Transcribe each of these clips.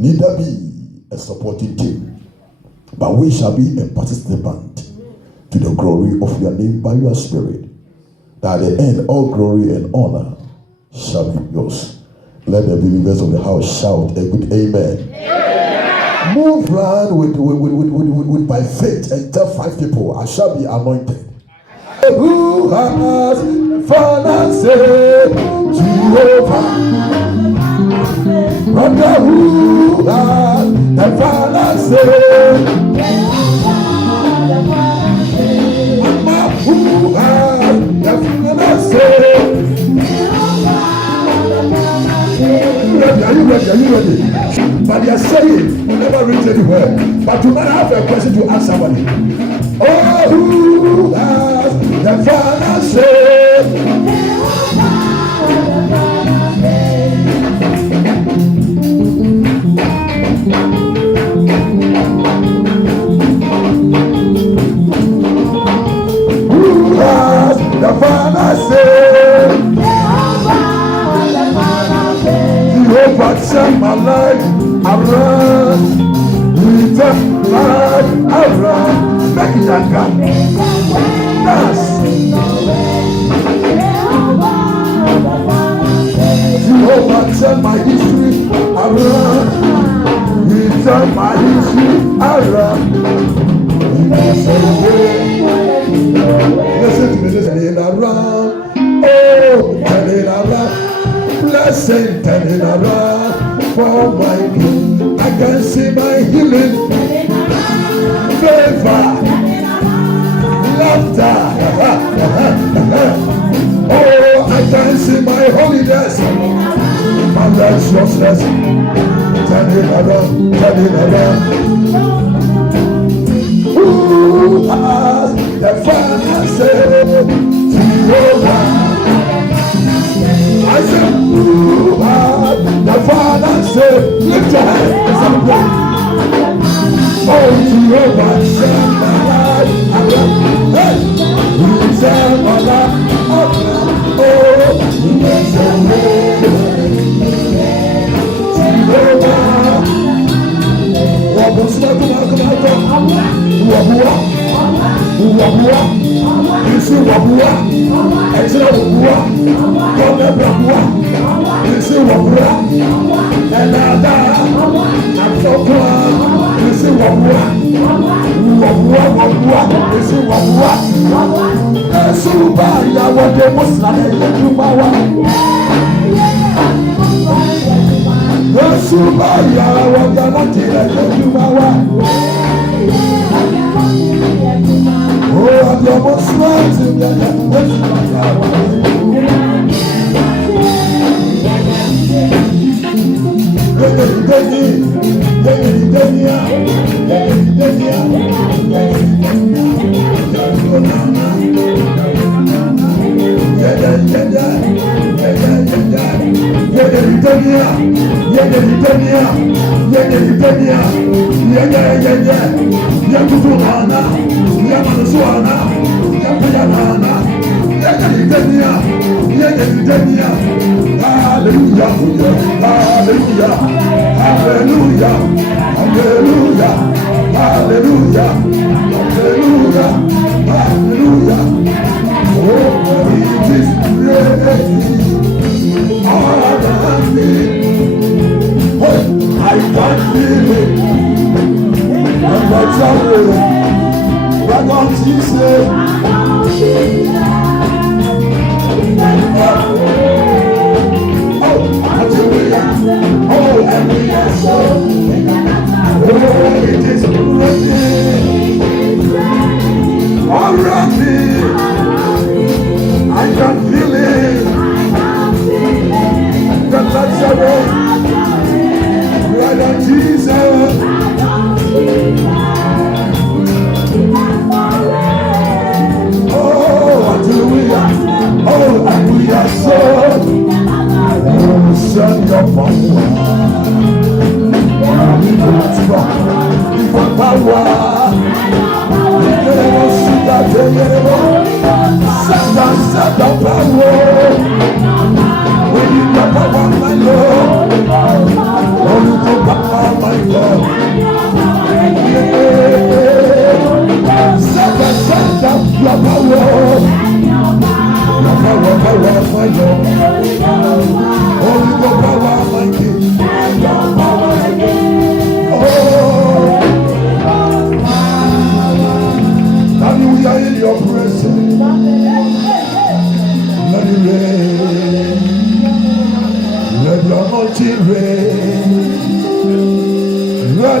neither be a supporting team, but we shall be a participant to the glory of your name by your spirit, that at the end all glory and honor shall be yours. Let the believers of the house shout a good amen. Amen. Move round with by faith and tell 5 people, I shall be anointed. Who has Father said Jehovah? Brother, who has the Father said Mama, who has the Father said? Are you ready? But they are saying you never reach anywhere. But tonight I have a question to ask somebody. Oh, who has the Father said? Who has the Father said? Jehovah turn my life around, return life around. Make it like that. Dance. Jehovah turn my history around, return my history around. Listen to me, listen around. Oh, turn it around. Blessing, turn it around for my good. I can see my healing, favor, laughter. Oh, I can see my holiness, my righteousness. Turn it around, turn it around. Who has the Father said Jehovah? I said, who has the Father said, lift your hand and celebrate. Oh, Jehovah, send my life around. Hey, you send my life around. Oh, you make a way. Jehovah. Wabusna Wabua. Isi Wabua. Extra Wabua. Kome Wabua. Isi Wabua. Enada. Akokwa. Isi Wabua. Wabua. Isi Wabua. Esuba ya wade musla Yubawa. Esuba ya wade matira Yubawa. Oh, I'm your most wanted. Hallelujah, hallelujah, hallelujah, hallelujah, hallelujah, hallelujah, hallelujah. Oh, it is great. All around me. Oh, I can feel it. And that's all it. What don't you say? Oh, and we are so. Oh, it is great. All around me. I can feel it. The lights are on. Brother Jesus. Oh, hallelujah. Oh, and we are so. Oh, send your power.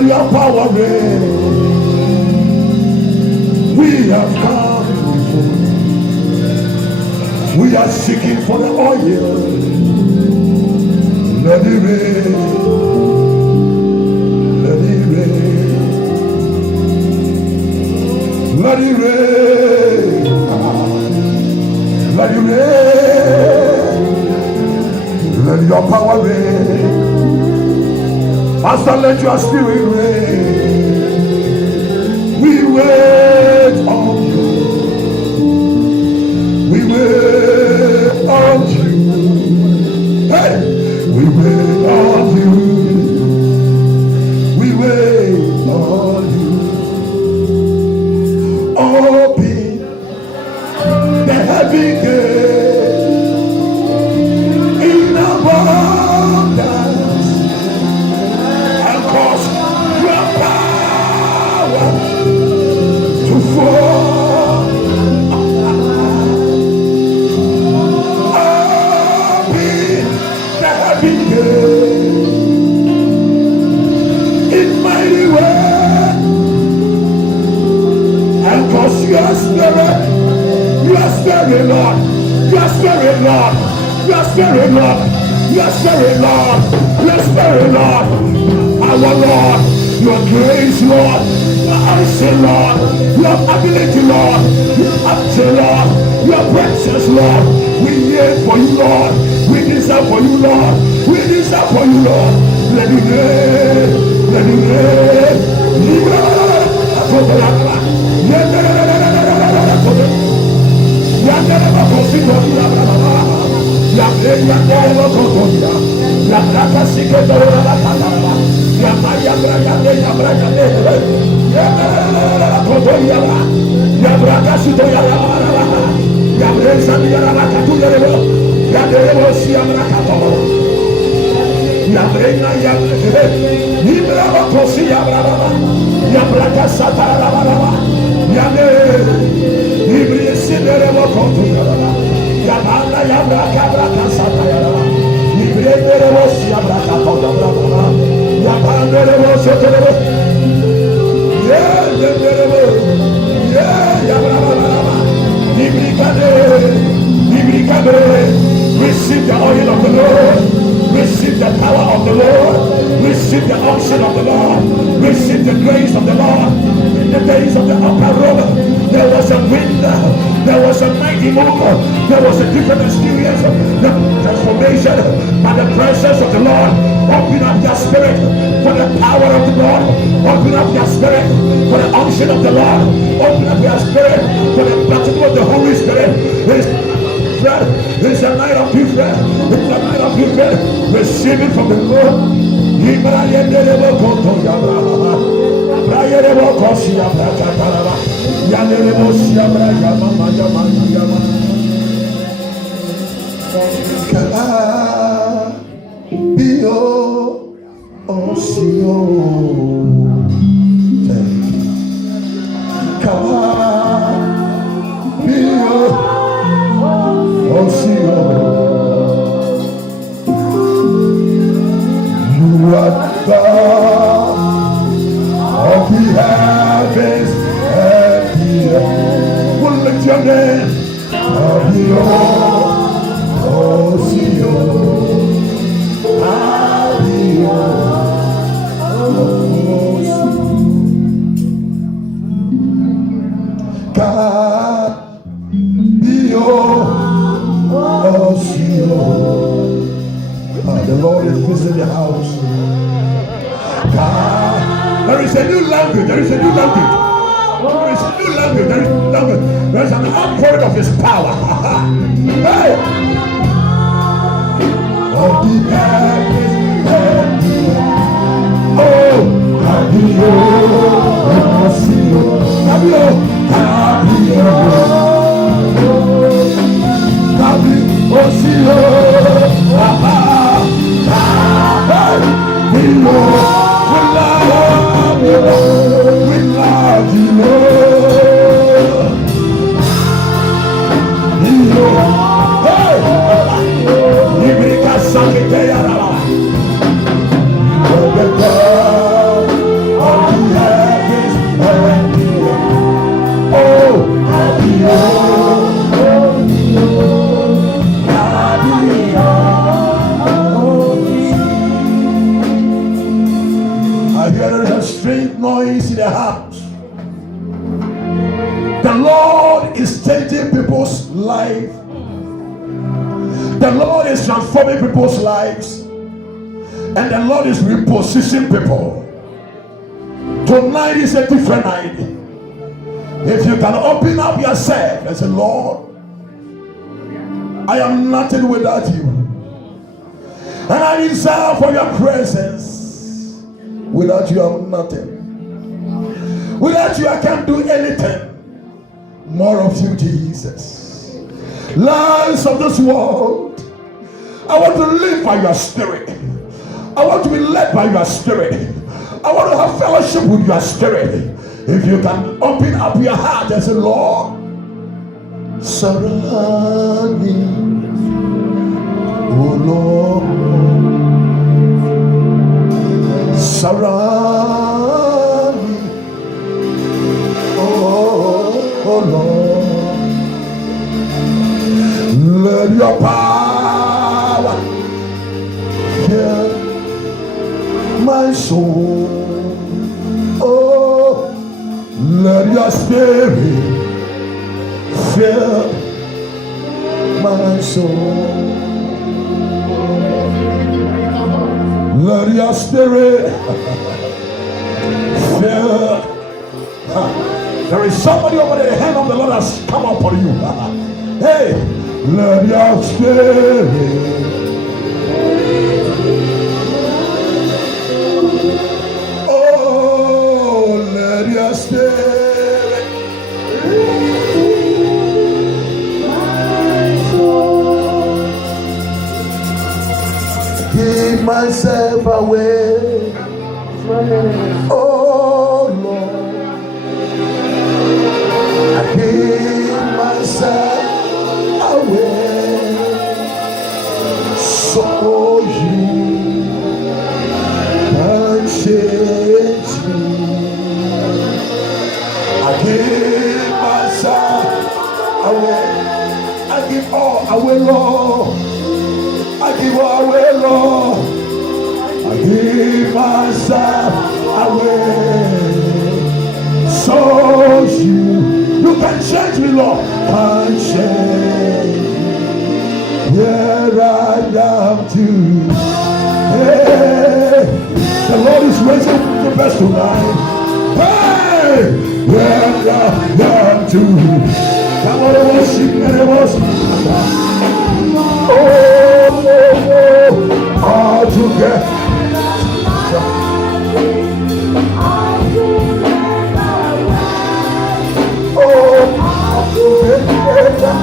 Let your power reign. We have come before. We are seeking for the oil. Let it rain. Let it rain. Let it rain. Let it rain. Let your power reign. Master, let your spirit reign. We wait on you. We wait on you. Hey, we wait on you. We wait on you. Open the heavy gate in abundance and cause your power to fall. Open the heavy gate in mighty way and cause your spirit, Lord, your spirit, Lord, your spirit, Lord, your spirit, Lord, your spirit, Lord, our Lord, your grace, Lord, your mercy, Lord, your ability, Lord, your action, Lord, your precious, Lord. We yearn for you, Lord. We desire for you, Lord. We desire for you, Lord. Let it rain, let it rain. Receive the oil of the Lord. Receive the power of the Lord. Receive the unction of the Lord. Receive the grace of the Lord. In the days of the upper room, there was a wind. There was a mighty move. There was a different experience. The transformation by the presence of the Lord. Open up your spirit for the power of the Lord. Open up your spirit for the unction of the Lord. Open up your spirit for the baptism of the Holy Spirit. It's a night of different. It's a night of different. Receive it from the Lord. You are God of the heavens and the earth. We'll lift your name. Of the God be the Lord is visiting the house. There is a new language. There is a new language. There is a new language. There is a new language. There is an outpouring of His power. Hey! Of the heavens and the earth. Oh, Habio, Habio, Habio, Habio, Habio, we love you, Lord. Hey! strange noise in the house. The Lord is changing people's life. The Lord is transforming people's lives. And the Lord is repositioning people. Tonight is a different night. If you can open up yourself and say, Lord, I am nothing without you. And I desire for your presence. Without you, I'm nothing. Without you, I can't do anything. More of you, Jesus. Lives of this world, I want to live by your spirit. I want to be led by your spirit. I want to have fellowship with your spirit. If you can open up your heart and say, Lord, surround me, oh Lord, surround me, oh Lord, let your power fill my soul, oh, let your spirit fill my soul. Let your spirit fill. There is somebody over there. The hand of the Lord has come upon you. Hey, let your spirit. Oh, let your spirit. Give myself away, oh Lord. I give myself away, so you can change me. I give myself away. I give all away, Lord. I give away, Lord. I give myself away. So you can change me, Lord. Can change me. Here I am too. Hey, the Lord is raising the best tonight. Hey, here I am too. Come on, worship and worship. All together. Oh, all together.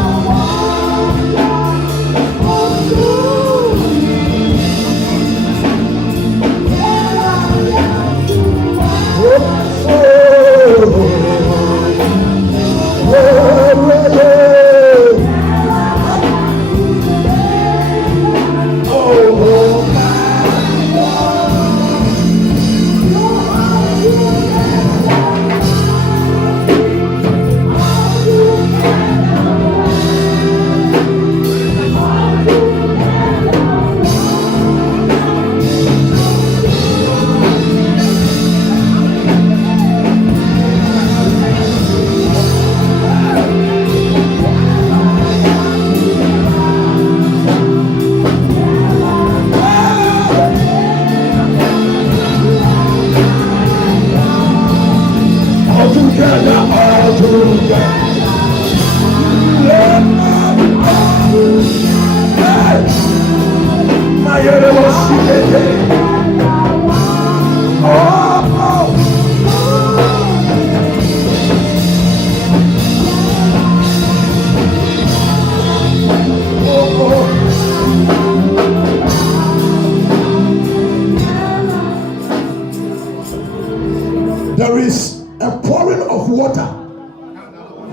There is a pouring of water,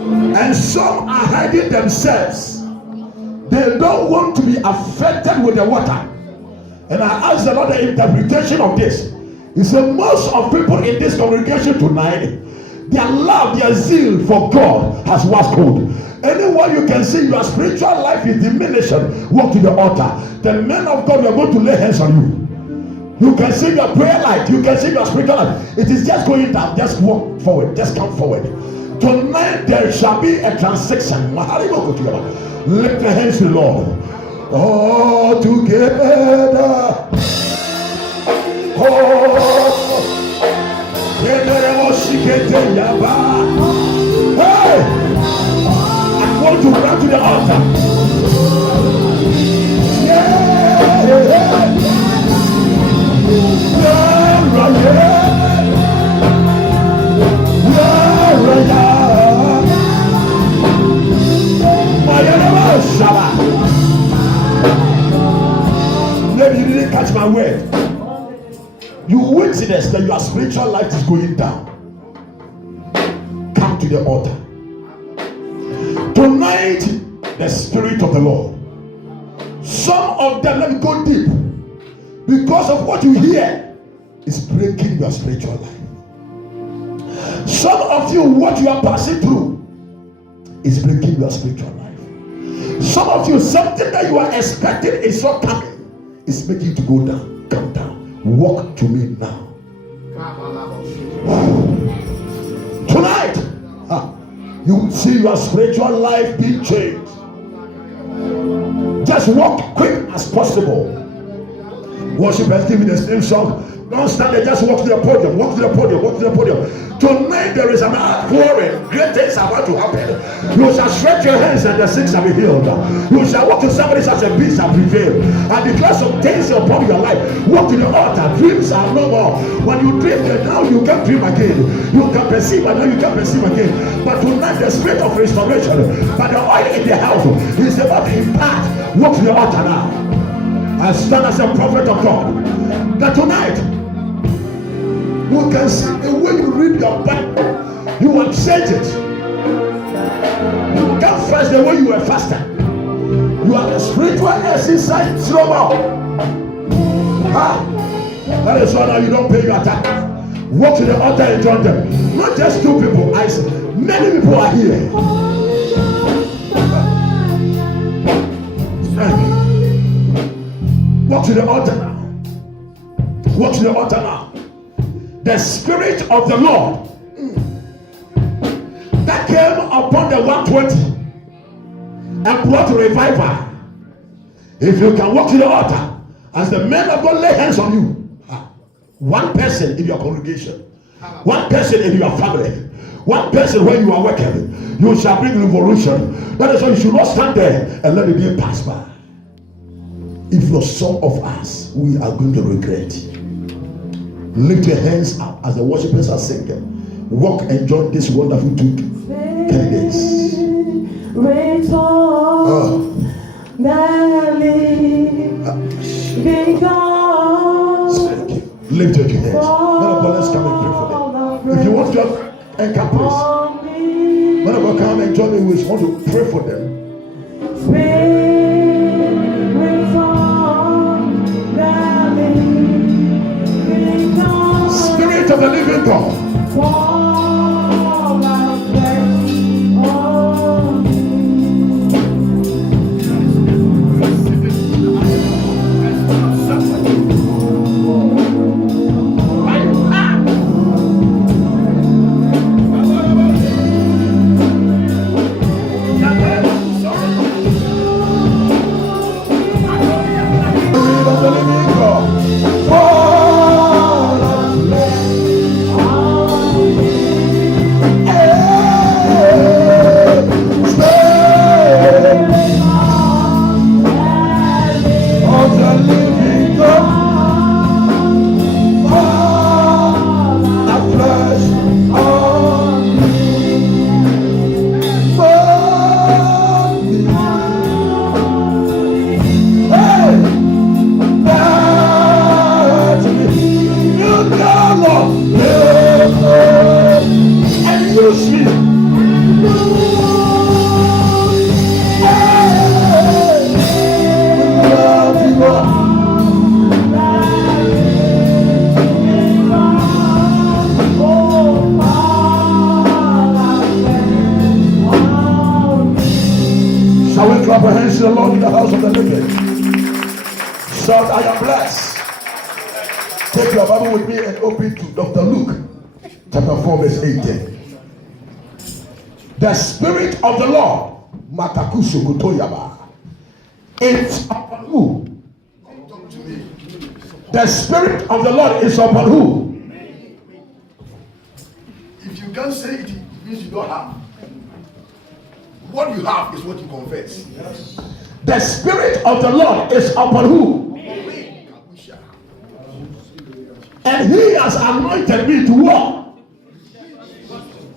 and some are hiding themselves. They don't want to be affected with the water. And I asked the Lord the interpretation of this. He said, most of people in this congregation tonight, their love, their zeal for God has waxed cold. Anyone you can see your spiritual life is diminishing, walk to the altar. The men of God, we are going to lay hands on you. You can see your prayer life. You can see your spiritual life. It is just going down. Just walk forward. Just come forward. Tonight there shall be a transaction. Lift your hands to the Lord. All together. Hey! I want to run to the altar. Yeah! Maybe you didn't catch my word. You witness that your spiritual life is going down. Come to the altar. Tonight, the Spirit of the Lord. Some of them, let me go deep. Because of what you hear is breaking your spiritual life. Some of you, what you are passing through is breaking your spiritual life. Some of you, something that you are expecting is not coming, is making you to go down. Come down. Walk to me now. Tonight, you see your spiritual life being changed. Just walk quick as possible. Worship has given the same song. Don't stand there, just walk to the podium, walk to the podium, walk to the podium. Tonight there is an outpouring. Great things are about to happen. You shall stretch your hands and the sick shall be healed. You shall walk to somebody's house and peace shall prevail. And declare some things upon your life. Walk to the altar. Dreams are no more. When you dream, now you can dream again. You can perceive and now you can perceive again. But tonight the spirit of restoration, but the oil in the house is about to impart. Walk to the altar now. I stand as a prophet of God. That tonight you can see the way you read your Bible, you will change it. You can't fast the way you were fasting. You are the spiritual exercise slow. That is why now you don't pay your tax. Walk to the altar and join them. Not just two people, I say many people are here. Walk to the altar now. Walk to the altar now. The Spirit of the Lord that came upon the 120 and brought revival. If you can walk to the altar, as the men of God lay hands on you, one person in your congregation, one person in your family, one person where you are working, you shall bring revolution. That is why you should not stand there and let the day pass by. If not, some of us, we are going to regret. Lift your hands up as the worshipers are singing. Walk and join this wonderful two candidates. Lift your hands. Let's come and pray for them. If you want to have anchor place, man of God, come and join me. We want to pray for them. Spirit of the living God. Clap our hands to the Lord in the house of the living. Shout, I am blessed. Take your Bible with me and open to Dr. Luke, chapter 4, verse 18. The Spirit of the Lord, Matakushu Kutoyaba, it's upon who? The Spirit of the Lord is upon who? If you can't say it, it means you don't have. What you have is what you confess. Yes. The Spirit of the Lord is upon who? And he has anointed me to walk.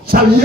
Something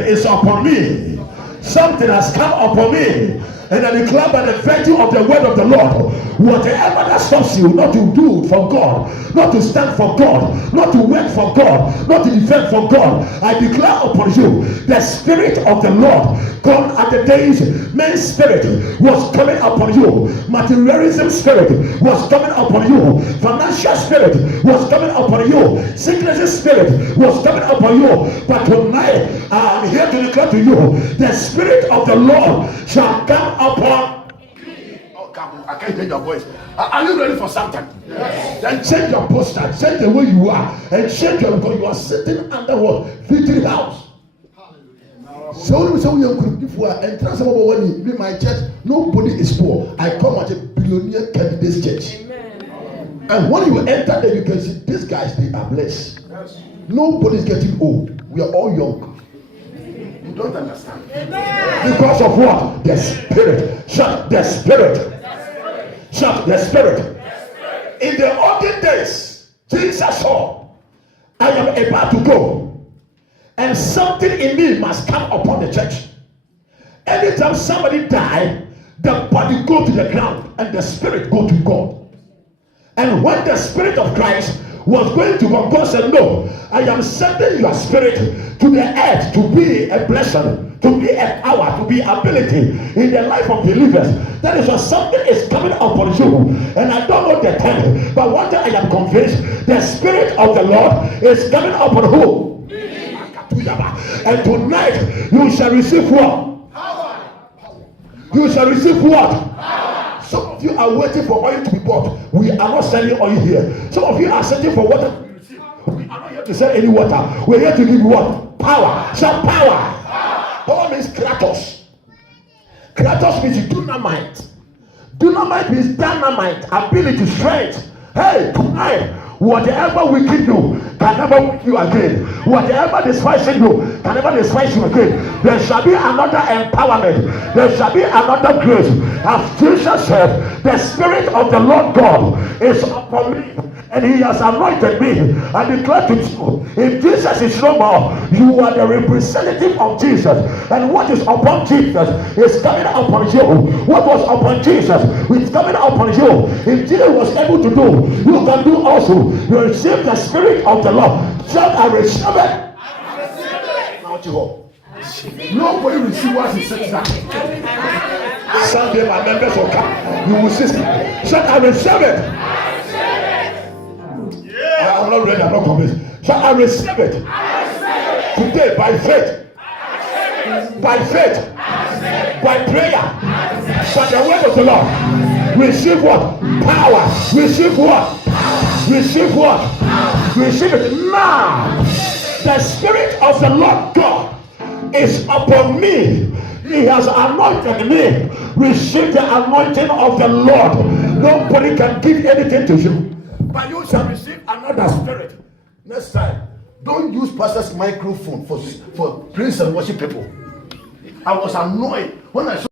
is upon me. Something has come upon me. And I declare by the virtue of the word of the Lord, whatever that stops you not to do for God, not to stand for God, not to work for God, not to defend for God, I declare upon you the Spirit of the Lord. God at the days, man's spirit was coming upon you, materialism spirit was coming upon you, financial spirit was coming upon you, sickness spirit was coming upon you. But tonight I am here to declare to you, the Spirit of the Lord shall come upon. Oh, come on, I can't hear your voice. Are you ready for something? Yes. Then change your posture, change the way you are, and change your, because you are sitting under what? Victory House. So we are before and in my church, nobody is poor. I come at a billionaire candidates church. Amen. And when you enter there, you can see these guys, they are blessed. Yes. Nobody's getting old. We are all young. You don't understand. Amen. Because of what? The Spirit. Shut the Spirit. Shut the Spirit. In the olden days, Jesus saw, I am about to go. And something in me must come upon the church. Anytime somebody die, the body go to the ground and the spirit go to God. And when the Spirit of Christ was going to God, God said, no, I am sending your spirit to the earth to be a blessing, to be a power, to be ability in the life of believers. That is why something is coming upon you. And I don't know the time, but one day I am convinced the Spirit of the Lord is coming upon who? And tonight you shall receive what? Power. You shall receive what? Power. Some of you are waiting for oil to be bought. We are not selling oil here. Some of you are searching for water to receive. We are not here to sell any water. We're here to give you what? Power. Some power. Power means Kratos. Kratos means dynamite. Dynamite means dynamite, ability, strength. Hey, tonight, whatever we give you can never win you again. Whatever despising you can never despise you again. There shall be another empowerment. There shall be another grace. As Jesus said, the Spirit of the Lord God is upon me, and he has anointed me. I declare to you, if Jesus is no more, you are the representative of Jesus. And what is upon Jesus is coming upon you. What was upon Jesus is coming upon you. If Jesus was able to do, you can do also. You receive the Spirit of the Lord. Shout, I receive it. I receive it. Now you go. Nobody receive what he says now. Sunday my members will come. You will see. Shout, I receive it. I'm not ready, I'm not convinced. So I receive it. Today by faith. By faith. By prayer. By the word of the Lord. Receive what? Power. Receive what? Receive what? Receive it now. The Spirit of the Lord God is upon me. He has anointed me. Receive the anointing of the Lord. Nobody can give anything to you, but you shall receive another spirit. Next time, don't use pastor's microphone for praise and worship people. I was annoyed when I saw